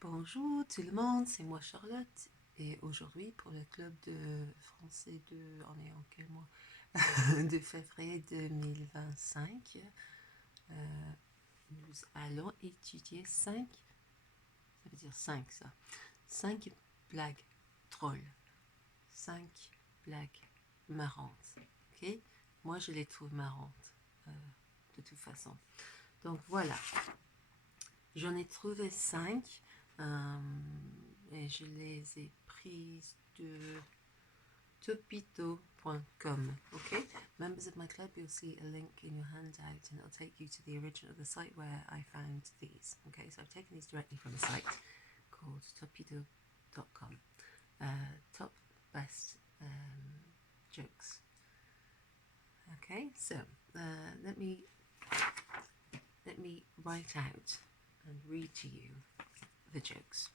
Bonjour tout le monde, c'est moi Charlotte et aujourd'hui pour le club de français on est en quel mois de février 2025, nous allons étudier 5, ça veut dire 5 ça, 5 blagues drôles, 5 blagues marrantes, ok? Moi je les trouve marrantes de toute façon. Donc voilà, j'en ai trouvé 5. Et je les ai prises de topito.com. Okay, members of my club, you'll see a link in your handout and it'll take you to the original, the site where I found these. Okay, so I've taken these directly from a site called topito.com. Top best jokes. Okay, so let me write out and read to you the jokes.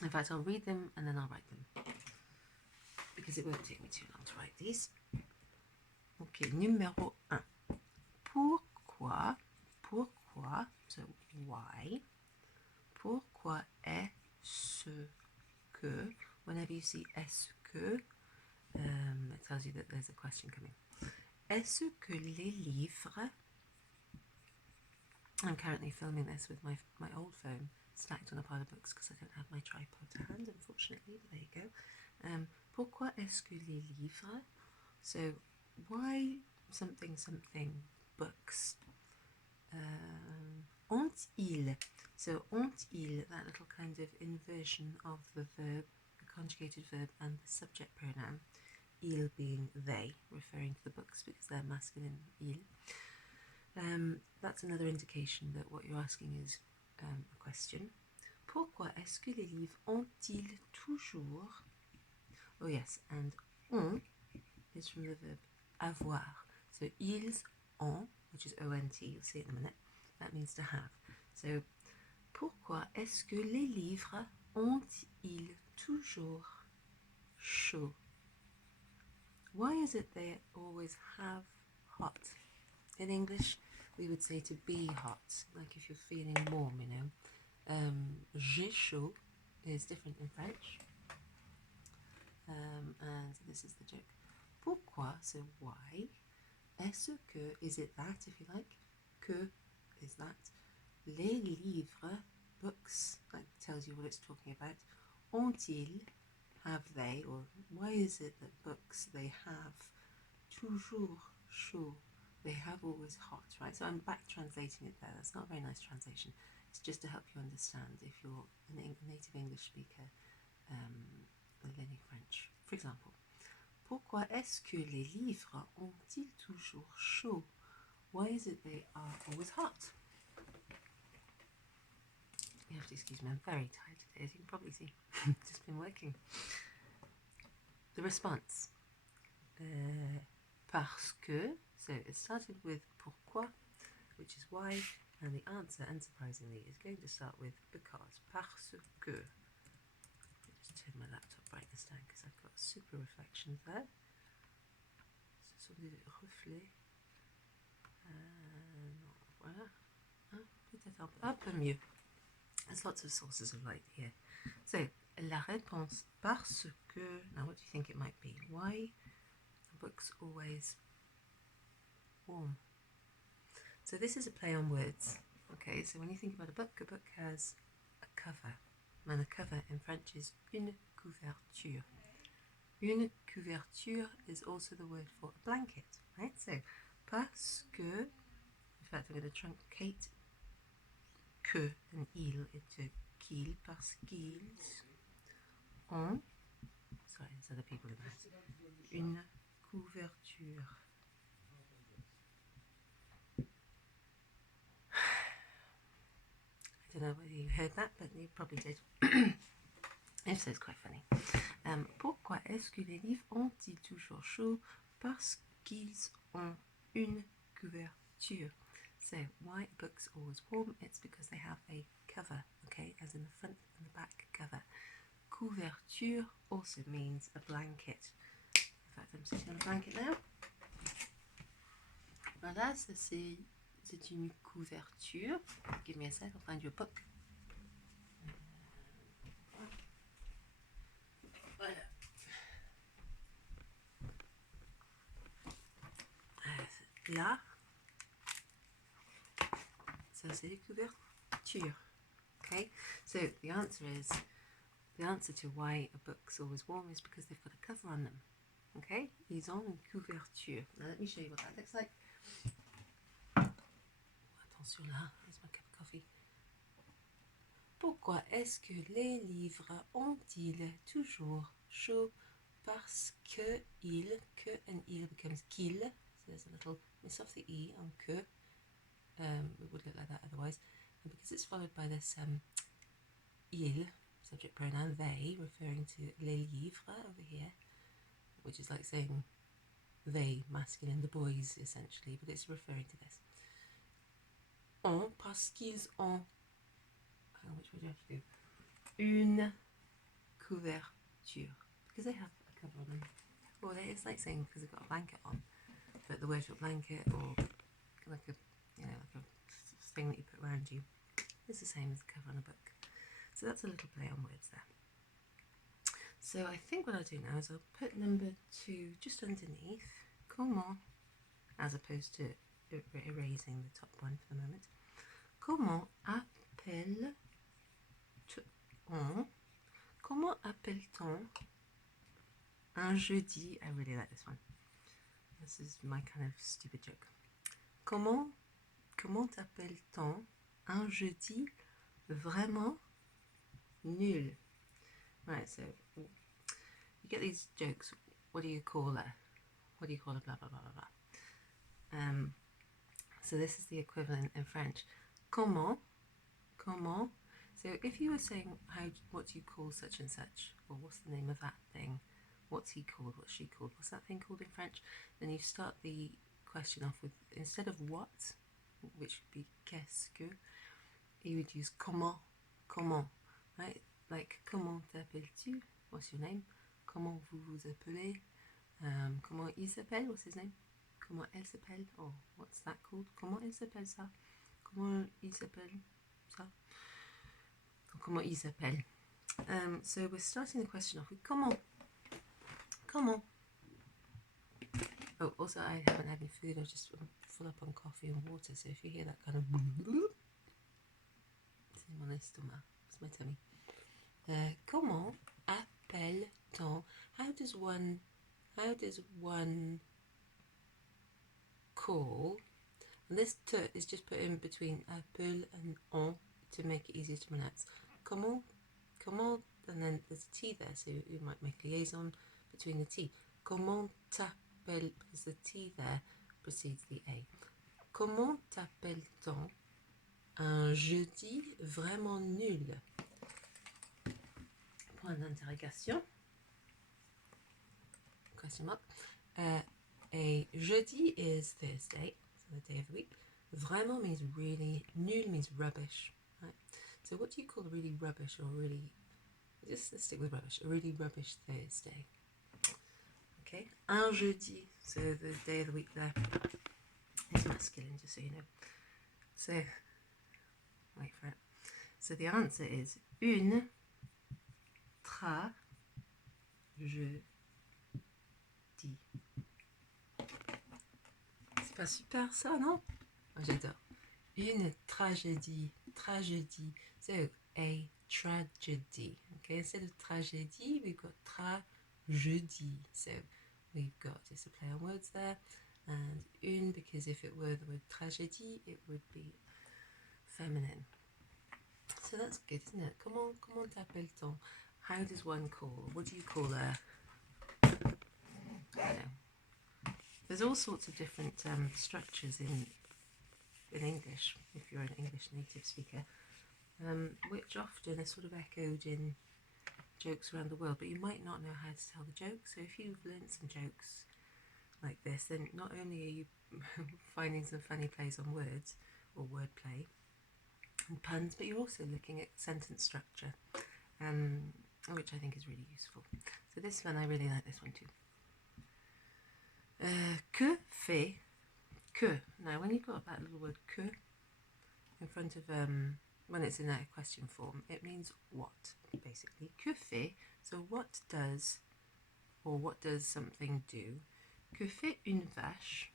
In fact, I'll read them and then I'll write them because it won't take me too long to write these. Ok, numéro 1. Pourquoi, so why, pourquoi est-ce que, whenever you see est-ce que, it tells you that there's a question coming. Est-ce que les livres, I'm currently filming this with my old phone stacked on a pile of books because I don't have my tripod to hand, unfortunately, but there you go. Pourquoi est-ce que les livres? So, why something books? Ont-ils? So, ont-ils, that little kind of inversion of the verb, the conjugated verb, and the subject pronoun, il being they, referring to the books because they're masculine, il. That's another indication that what you're asking is a question. Pourquoi est-ce que les livres ont-ils toujours? Oh yes, and ont is from the verb avoir. So ils ont, which is ont, you'll see it in a minute, that means to have. So, pourquoi est-ce que les livres ont-ils toujours chaud? Why is it they always have hot? In English, we would say to be hot, like if you're feeling warm, you know. J'ai chaud is different in French. And this is the joke. Pourquoi, so why, est-ce que, is it that, if you like, que is that, les livres, books, that tells you what it's talking about, ont-ils, have they, or why is it that books, they have toujours chaud, they have always hot, right? So I'm back translating it there. That's not a very nice translation. It's just to help you understand if you're a native English speaker learning French. For example, pourquoi est-ce que les livres ont-ils toujours chaud? Why is it they are always hot? You have to excuse me, I'm very tired today, as you can probably see. Just been working. The response. Parce que, so it started with pourquoi, which is why, and the answer, unsurprisingly, is going to start with because. Parce que. Let me just turn my laptop brightness down because I've got super reflections there. Ce sont des reflets. Voilà. Peut-être un peu mieux. There's lots of sources of light here. So, la réponse, parce que, now what do you think it might be? Why are books always warm? So this is a play on words. Okay, so when you think about a book has a cover. And a cover in French is une couverture. Une couverture is also the word for a blanket, right? So, parce que, in fact I'm going to truncate que and il into qu'il, parce qu'ils ont, sorry, there's other people in that, une couverture. I don't know whether you heard that, but you probably did. If so, it's quite funny. Pourquoi est-ce que les livres ont-ils toujours chaud? Parce qu'ils ont une couverture. So, why are books always warm? It's because they have a cover, okay, as in the front and the back cover. Couverture also means a blanket. In fact, I'm sitting on a blanket now. Voilà, ça c'est une couverture. Give me a sec, I'll find you a book. là. Ça, c'est les couvertures. Okay, so the answer to why a book's always warm is because they've got a cover on them. Okay, ils ont une couverture. Now let me show you what that looks like. Attention là, here's my cup of coffee. Pourquoi est-ce que les livres ont-ils toujours chaud? Parce que and il becomes qu'il. So there's a little miss off the e on que. It would look like that otherwise. And because it's followed by this il, subject pronoun they, referring to les livres over here, which is like saying they, masculine, the boys essentially, but it's referring to this. Ont, parce qu'ils ont, which way do I have to do? Une couverture, because they have a cover on them. Or it's like saying because they've got a blanket on, but the word for blanket or like a, like a thing that you put around you is the same as the cover on a book. So that's a little play on words there. So I think what I'll do now is I'll put number 2 just underneath, comment, as opposed to erasing the top one for the moment. Comment appelle-t-on un jeudi? I really like this one. This is my kind of stupid joke. Comment appelle-t-on un jeudi vraiment nul? Right, so you get these jokes. What do you call a? What do you call a blah blah blah blah blah? So this is the equivalent in French. Comment? So if you were saying what do you call such and such, or what's the name of that thing? What's he called? What's she called? What's that thing called in French? Then you start the question off with, instead of what, which would be qu'est-ce que, you would use comment, right? Like, comment t'appelles-tu? What's your name? Comment vous vous appelez? Comment il s'appelle? What's his name? Comment elle s'appelle? Or what's that called? Comment elle s'appelle ça? Comment il s'appelle ça? Or comment il s'appelle? So we're starting the question off with comment. Oh, also I haven't had any food. I was just full up on coffee and water. So if you hear that kind of c'est mon estomac. It's my tummy. Comment appelle-t-on? How does one call? And this t is just put in between appelle and on to make it easier to pronounce. Comment, and then there's a T there, so you might make liaison between the T. Comment t'appelles, because the T there precedes the A. Comment t'appelle-t-on un jeudi vraiment nul? Point d'interrogation. Question mark. A jeudi is Thursday, so the day of the week. Vraiment means really, nul means rubbish. Right? So what do you call a really rubbish or really, let's stick with rubbish, a really rubbish Thursday? Okay, un jeudi, so the day of the week there is masculine, just so you know. So, wait for it. So the answer is une tragédie. C'est pas super ça, non? Oh, j'adore. Une tragédie. So a tragedy. Okay, instead of tragédie, we've got tragédie. So we've got just a play on words there. And une, because if it were the word tragédie, it would be feminine. So that's good, isn't it? Comment t'appelle-t-on? How does one call? What do you call a? I don't know. There's all sorts of different structures in English, if you're an English native speaker, which often are sort of echoed in jokes around the world, but you might not know how to tell the joke. So if you've learned some jokes like this, then not only are you finding some funny plays on words or wordplay and puns, but you're also looking at sentence structure, which I think is really useful. So this one, I really like this one too. Que fait que? Now when you've got that little word que in front of, when it's in a question form, it means what, basically. Que fait, so what does, or what does something do? Que fait une vache?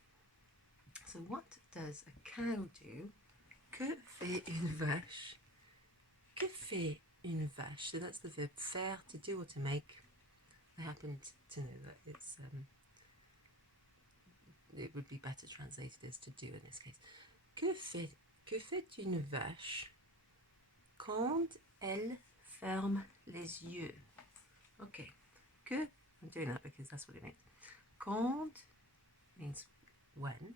So what does a cow do? Que fait une vache? Que fait une vache? So that's the verb faire, to do or to make. I happen to know that it would be better translated as to do in this case. Que fait une vache quand elle ferme les yeux? Okay, que, I'm doing that because that's what it means. Quand means when.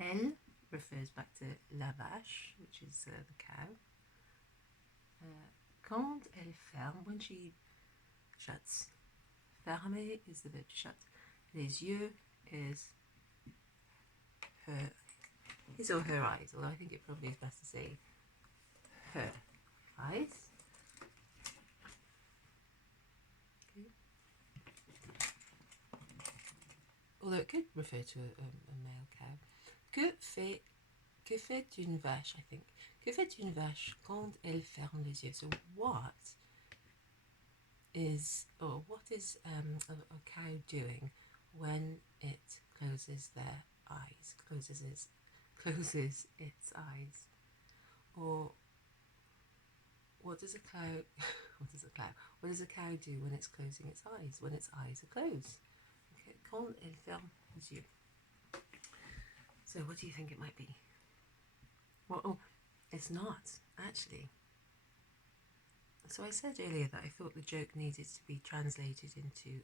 Elle refers back to la vache, which is the cow. Quand elle ferme, when she shuts. Fermer is the verb to shut. Les yeux is his or her eyes, although I think it probably is best to say her eyes. Okay. Although it could refer to a male cow. Que fait une vache, I think. Que fait une vache quand elle ferme les yeux? So what is a cow doing when it closes their eyes? Closes its eyes. Or what does a cow do when it's closing its eyes? When its eyes are closed? Okay, quand elle ferme les yeux. So what do you think it might be? Well, oh, it's not, actually. So I said earlier that I thought the joke needed to be translated into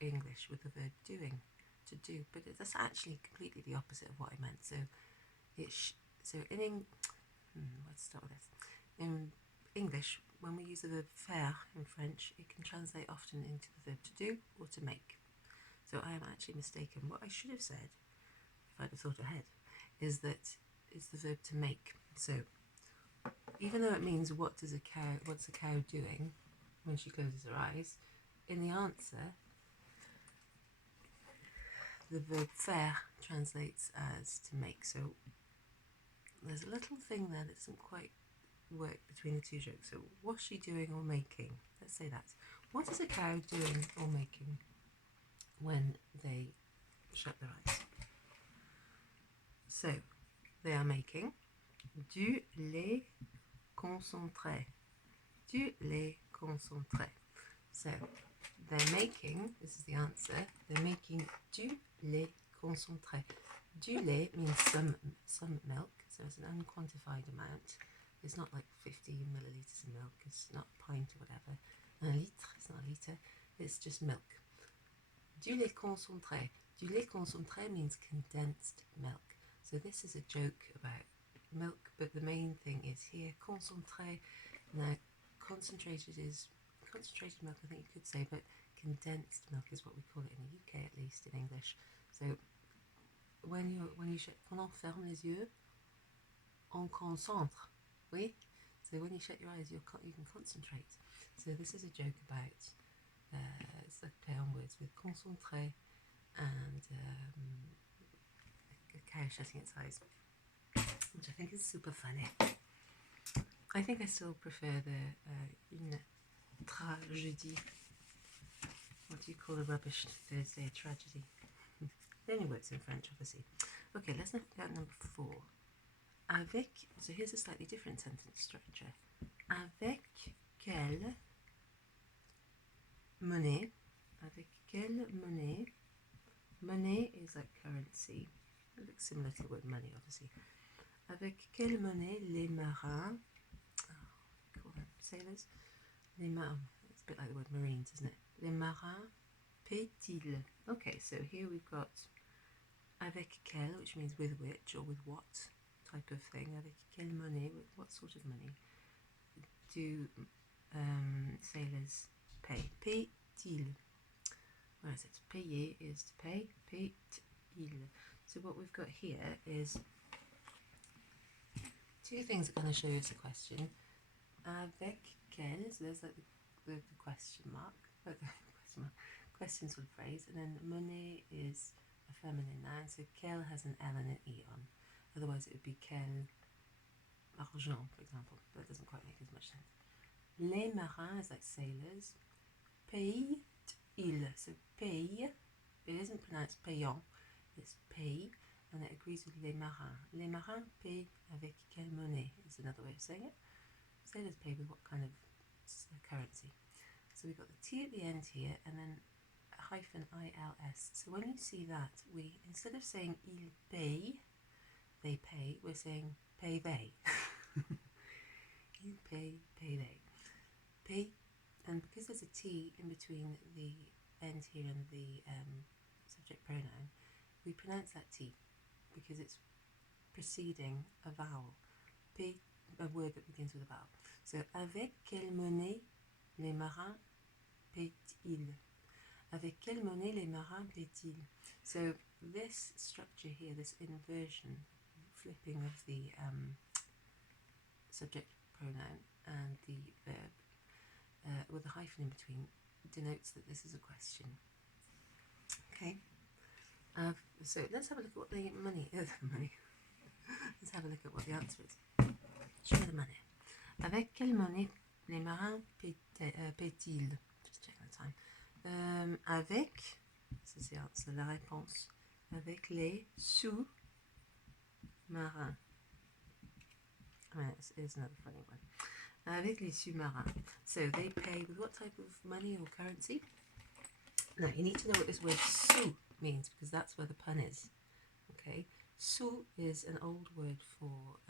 English with the verb doing, to do, but that's actually completely the opposite of what I meant. So let's start with this. In English, when we use the verb faire in French, it can translate often into the verb to do or to make. So I am actually mistaken. What I should have said, if I'd have thought ahead, is that it's the verb to make. So even though it means what's a cow doing when she closes her eyes, in the answer, the verb faire translates as to make. So there's a little thing there that doesn't quite work between the two jokes. So what's she doing or making? Let's say that. What is a cow doing or making when they shut their eyes? So they are making du lait concentré. Du lait concentré. So they're making, this is the answer, they're making du lait concentré. Du lait means some milk, so it's an unquantified amount. It's not like 50 milliliters of milk, it's not a pint or whatever. Un litre, it's not a litre, it's just milk. Du lait concentré. Du lait concentré means condensed milk. So this is a joke about milk, but the main thing is here, concentré. Now, concentrated milk, I think you could say, but condensed milk is what we call it in the UK, at least in English. So when on ferme les yeux, on concentre. Oui? So when you shut your eyes, you can concentrate. So this is a joke about it's a play on words with concentré and a cow shutting its eyes, which I think is super funny. I think I still prefer the une tragédie. What do you call a rubbish Thursday tragedy? It only works in French, obviously. Okay, let's look at number 4. Avec, so here's a slightly different sentence structure. Avec quelle monnaie? Avec quelle monnaie? Monnaie is like currency. It looks similar to the word money, obviously. Avec quelle monnaie les marins, call them sailors, les marins, it's a bit like the word marines, isn't it? Les marins paient-ils? Okay, so here we've got avec quelle, which means with which or with what type of thing. Avec quelle monnaie, with what sort of money do sailors pay? Paient-ils? Where is it? Payer is to pay. Paient-ils? So what we've got here is two things that kind of show us a question. Avec quelle, so there's like the question mark, question sort of phrase, and then monnaie is a feminine noun, so quelle has an L and an E on. Otherwise it would be quel argent, for example. That doesn't quite make as much sense. Les marins is like sailors. Paient-ils? So paye, it isn't pronounced payant, it's paye. and it agrees with les marins. Les marins paient avec quelle monnaie is another way of saying it. Sailors pay with what kind of currency? So we've got the T at the end here, and then hyphen ILS. So when you see that, we, instead of saying ils payent, they pay, we're saying pay they. Ils pay, pay they. Pay, and because there's a T in between the end here and the subject pronoun, we pronounce that T because it's preceding a vowel. Pay, a word that begins with a vowel. So, avec quelle monnaie les marins paient-ils? Avec quelle monnaie les marins paient-ils? So this structure here, this inversion, flipping of the subject pronoun and the verb with a hyphen in between, denotes that this is a question. Okay, so let's have a look at what the money is. Let's have a look at what the answer is. Show me the money. Avec quelle monnaie les marins paient-ils? Just checking the time. Avec, this is the answer, la réponse. Avec les sous-marins. It's another funny one. Avec les sous-marins. So they pay with what type of money or currency? Now you need to know what this word sous means because that's where the pun is. Okay, sous is an old word for.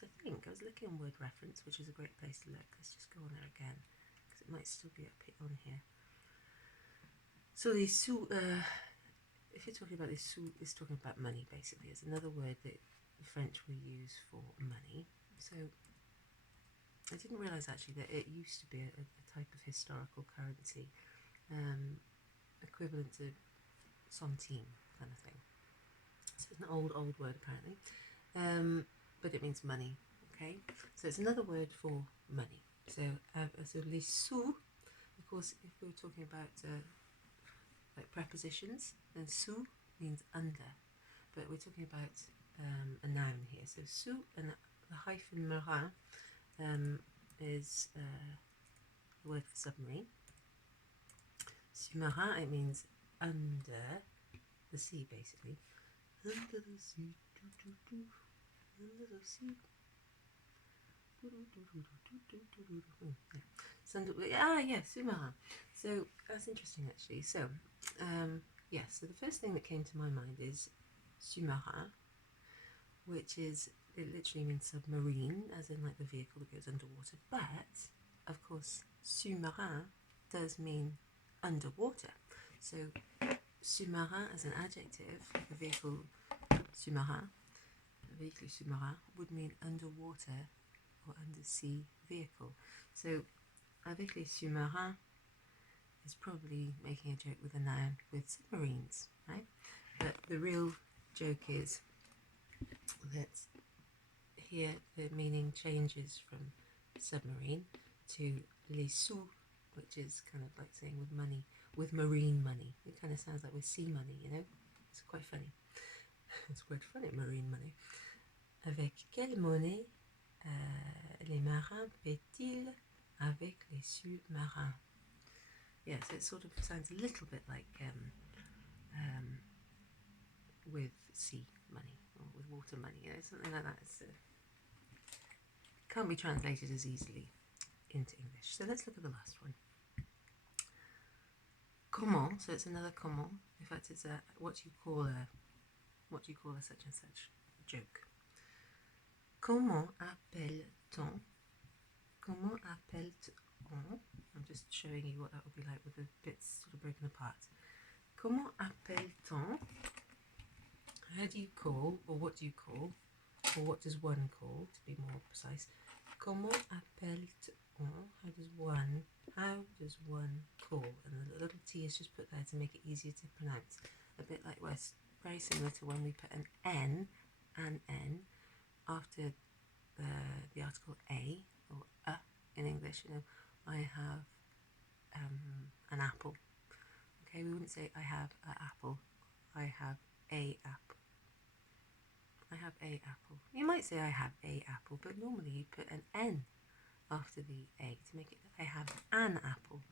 I think I was looking on word reference, which is a great place to look. Let's just go on there again because it might still be up on here. So the sous, if you're talking about this sous, it's talking about money basically. It's another word that the French will use for money. So I didn't realise actually that it used to be a type of historical currency, equivalent to centime kind of thing. So it's an old word apparently, but it means money. Okay, so it's another word for money. So so les sous, of course, if we're talking about like prepositions, then sous means under, but we're talking about a noun here. So sous and the hyphen marin is the word for submarine. Sous-marin, it means under the sea, basically. Under the sea, under the sea. Sous-marin. So that's interesting, actually. So, so the first thing that came to my mind is sous-marin, which is, it literally means submarine, as in like the vehicle that goes underwater. But, of course, sous-marin does mean underwater. So, sous-marin as an adjective, the vehicle sous-marin, would mean underwater or undersea vehicle. So, avec les sous-marins is probably making a joke with a noun with submarines, right? But the real joke is that here the meaning changes from submarine to les sous, which is kind of like saying with money, with marine money. It kind of sounds like with sea money, you know? It's quite funny. It's quite funny, marine money. Avec quelle monnaie les marins paient-ils avec les sous-marins? Yeah, so it sort of sounds a little bit like with sea money or with water money, you know, something like that. It's, can't be translated as easily into English. So let's look at the last one. Comment, so it's another comment. In fact, it's what you call a such and such joke. Comment appelle-t-on? Comment appelle-t-on? I'm just showing you what that would be like with the bits sort of broken apart. Comment appelle-t-on? How do you call, or what do you call, or what does one call, to be more precise? Comment appelle-t-on? How does one call? And the little T is just put there to make it easier to pronounce. A bit like West, very similar to when we put an N after the article a or a in English. You know, I have an apple. Okay, we wouldn't say I have an apple. I have a apple. I have a apple. You might say I have a apple, but normally you put an N after the A to make it I have an apple.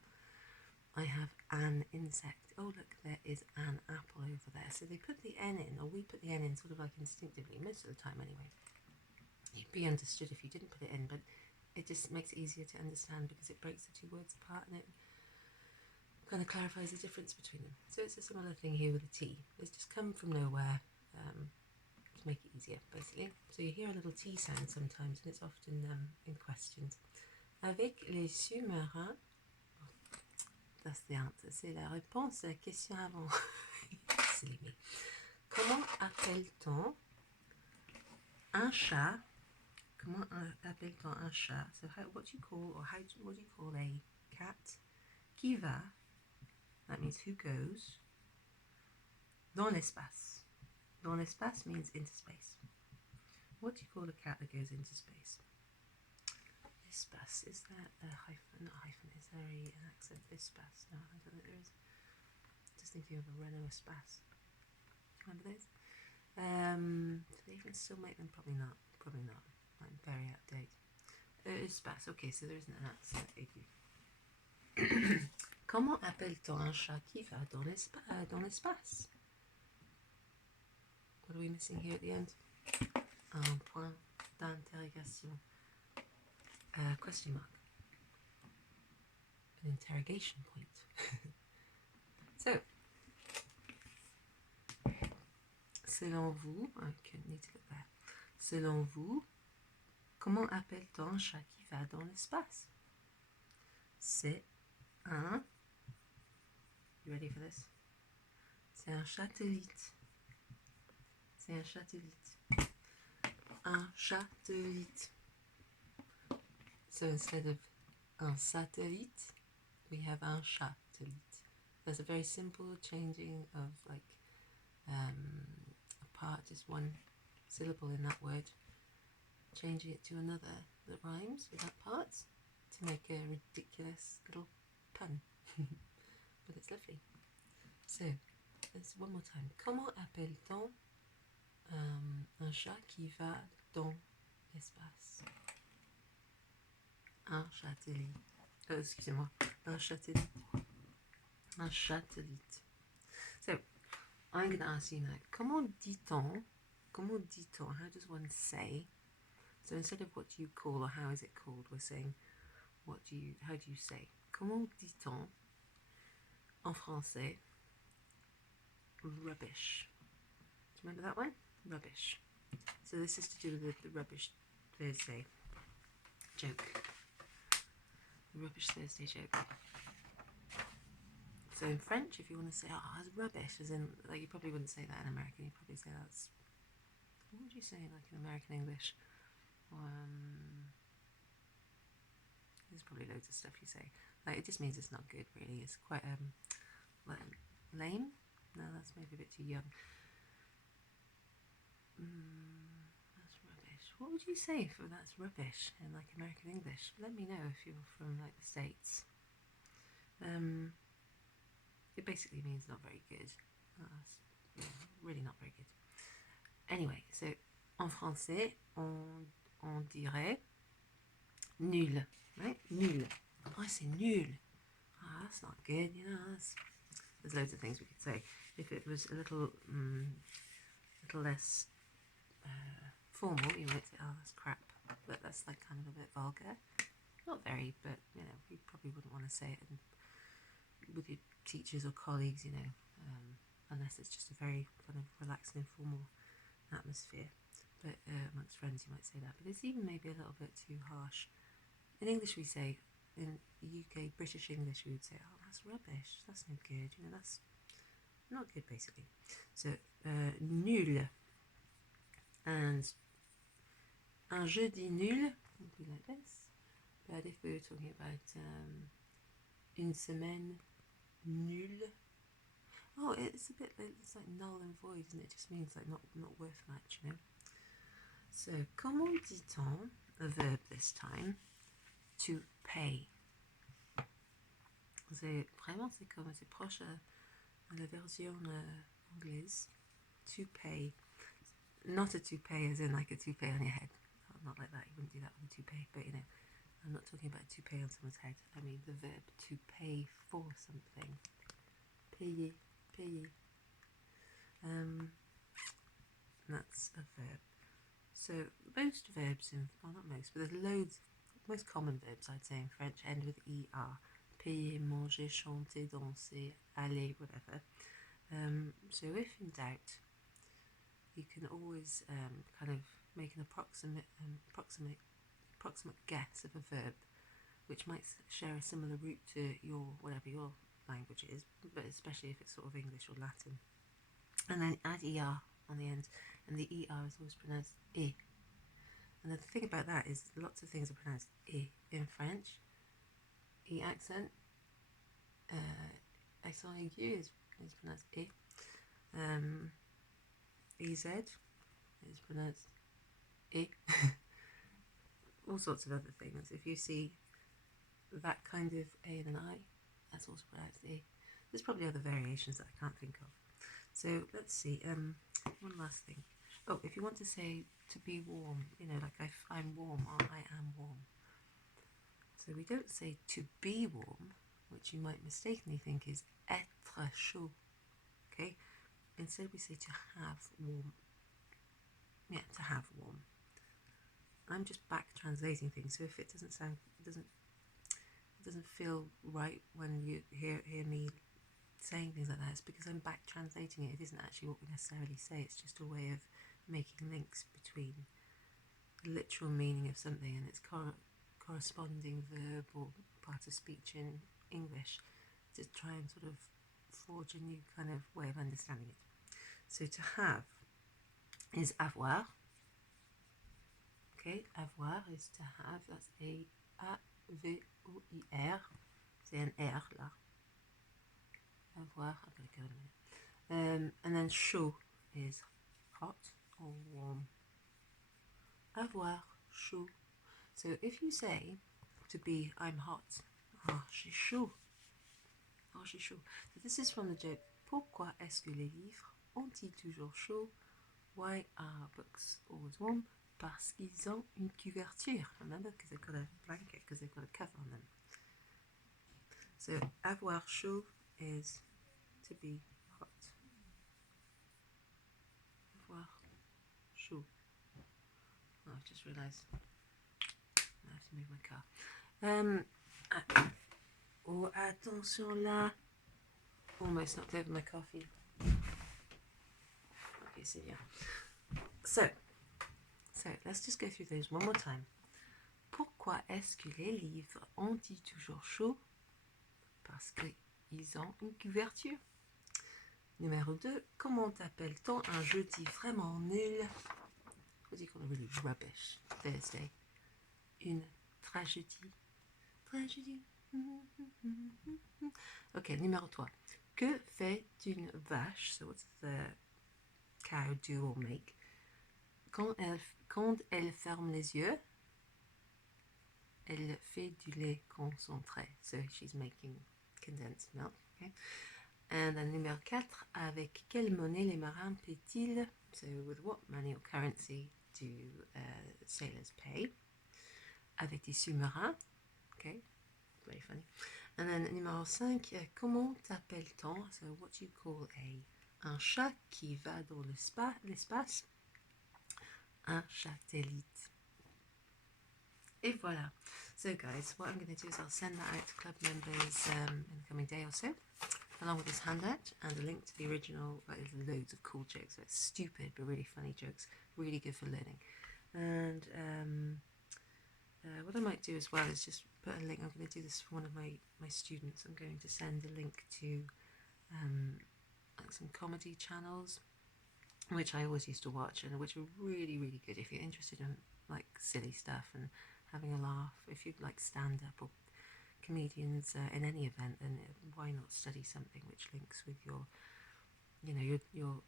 I have an insect. Oh, look, there is an apple over there. So they put the N in, or we put the N in sort of like instinctively, most of the time anyway. You'd be understood if you didn't put it in, but it just makes it easier to understand because it breaks the two words apart and it kind of clarifies the difference between them. So it's a similar thing here with a T. It's just come from nowhere to make it easier, basically. So you hear a little T sound sometimes, and it's often in questions. Avec les sous-marins, that's the answer. C'est la réponse à la question avant. Silly me. Comment appelle-t-on un chat? Comment appelle-t-on un chat? So what do you call a cat? Qui va? That means who goes. Dans l'espace. Dans l'espace means into space. What do you call a cat that goes into space? Espace. Is there a hyphen? Not a hyphen. Is there an accent? Espace. No, I don't think there is. Just thinking of a Renault Espace. Remember those? Do they even still make them? Probably not. Probably not. I'm very out of date. Espace. Okay, so there isn't an accent aigu. Comment appelle-t-on un chat qui va dans l'espace? What are we missing here at the end? Un point d'interrogation. Question mark. An interrogation point. So, selon vous, I need to get there. Selon vous, comment appelle-t-on un chat qui va dans l'espace? C'est un... You ready for this? C'est un satellite. C'est un satellite. Un satellite. So instead of un satellite, we have un satellite. There's a very simple changing of like a part, just one syllable in that word, changing it to another that rhymes with that part to make a ridiculous little pun. But it's lovely. So, let's one more time. Comment appelle-t-on un chat qui va dans l'espace? Un satellite. Excusez-moi. Un satellite. Un satellite. So, I'm going to ask you now. Comment dit-on? Comment dit-on? How does one say? So instead of what do you call or how is it called, we're saying how do you say? Comment dit-on en français rubbish? Do you remember that one? Rubbish. So this is to do with the Rubbish Thursday joke. The Rubbish Thursday joke. So in French, if you want to say, oh, that's rubbish, as in, like, you probably wouldn't say that in American. You'd probably say that's, what would you say, like, in American English? There's probably loads of stuff you say. Like, it just means it's not good, really. It's quite, like, lame? No, that's maybe a bit too young. That's rubbish. What would you say for that's rubbish in, like, American English? Let me know if you're from, like, the States. It basically means not very good. Really not very good. Anyway, so en français, on dirait nul, right? Nul. Oh, I say nul. Oh, that's not good, you know. There's loads of things we could say. If it was a little less formal, you might say, oh, that's crap. But that's like kind of a bit vulgar. Not very, but, you know, you probably wouldn't want to say it with your teachers or colleagues, you know, unless it's just a very kind of relaxed and informal atmosphere. But amongst friends you might say that, but it's even maybe a little bit too harsh. In English we say, in UK British English we would say, oh, that's rubbish, that's no good, you know, that's not good basically. So nul, and un jeudi nul would be like this. But if we were talking about une semaine nulle, oh, it's a bit, it's like null and void, and it just means like not worth much, you know. So, comment dit-on, a verb this time, to pay? C'est vraiment, c'est comme, c'est proche à la version anglaise. To pay. Not a toupee as in like a toupee on your head. Not like that, you wouldn't do that with a toupee, but you know, I'm not talking about to pay on someone's head. I mean the verb to pay for something. Payer, payer. That's a verb. So most verbs well, not most, but there's loads. Most common verbs I'd say in French end with er. Payer, manger, chanter, danser, aller, whatever. So if in doubt, you can always kind of make an approximate guess of a verb, which might share a similar root to whatever your language is, but especially if it's sort of English or Latin. And then add er on the end, and the er is always pronounced e. And the thing about that is lots of things are pronounced e in French. E accent, accent aigu is pronounced e. Ez is pronounced e. All sorts of other things. If you see that kind of a and an I, that's also pronounced e. There's probably other variations that I can't think of. So let's see. One last thing. Oh, if you want to say to be warm, like I'm warm or I am warm. So we don't say to be warm, which you might mistakenly think is être chaud. Okay? Instead we say to have warm. Yeah, to have warm. I'm just back translating things, so if it doesn't feel right when you hear me saying things like that, it's because I'm back translating it. It isn't actually what we necessarily say, it's just a way of making links between the literal meaning of something and its corresponding verb or part of speech in English to try and sort of forge a new kind of way of understanding it. So to have is avoir. Okay, avoir is to have. That's A-V-O-I-R. C'est un R là. Avoir, I've got to go in a minute. And then chaud is hot or warm. Avoir chaud. So if you say to be I'm hot, j'ai chaud. J'ai chaud. So this is from the joke, pourquoi est-ce que les livres ont-ils toujours chaud? Why are books always warm? Parce qu'ils ont une couverture. Remember, because they've got a blanket, because they've got a cover on them. So avoir chaud is to be hot. Avoir chaud. Oh, I've just realised I have to move my car. Oh, attention là. Almost knocked over my coffee. Okay, so yeah. So let's just go through those one more time. Pourquoi est-ce que les livres ont-ils toujours chaud? Parce qu'ils ont une couverture. Numéro 2, comment appelle-t-on un jeudi vraiment nul? What do you call a really rubbish Thursday? Une tragédie. Tragédie. Ok, numéro 3. Que fait une vache? So what's the cow do or make? Quand elle ferme les yeux, elle fait du lait concentré. So she's making condensed milk. Okay. And then numéro 4, avec quelle monnaie les marins paient-ils? So with what money or currency do sailors pay? Avec des sous-marins. Okay, very funny. And then numéro 5, comment appelle-t-on? So what do you call un chat qui va dans l'espace? Un satellite. Et voilà. So guys, what I'm going to do is I'll send that out to club members in the coming day or so, along with this handout and a link to the original. There's loads of cool jokes. It's stupid but really funny jokes. Really good for learning. And what I might do as well is just put a link. I'm going to do this for one of my students. I'm going to send a link to like some comedy channels, which I always used to watch and which are really, really good if you're interested in like silly stuff and having a laugh. If you like stand-up or comedians in any event, then why not study something which links with your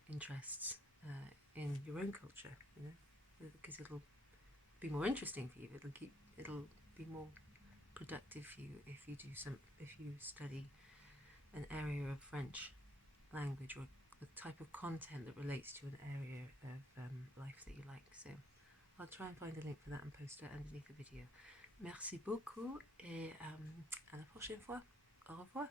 interests in your own culture, because it'll be more interesting for you. It'll be more productive for you if you study an area of French language or the type of content that relates to an area of life that you like. So I'll try and find a link for that and post it underneath the video. Merci beaucoup et à la prochaine fois. Au revoir.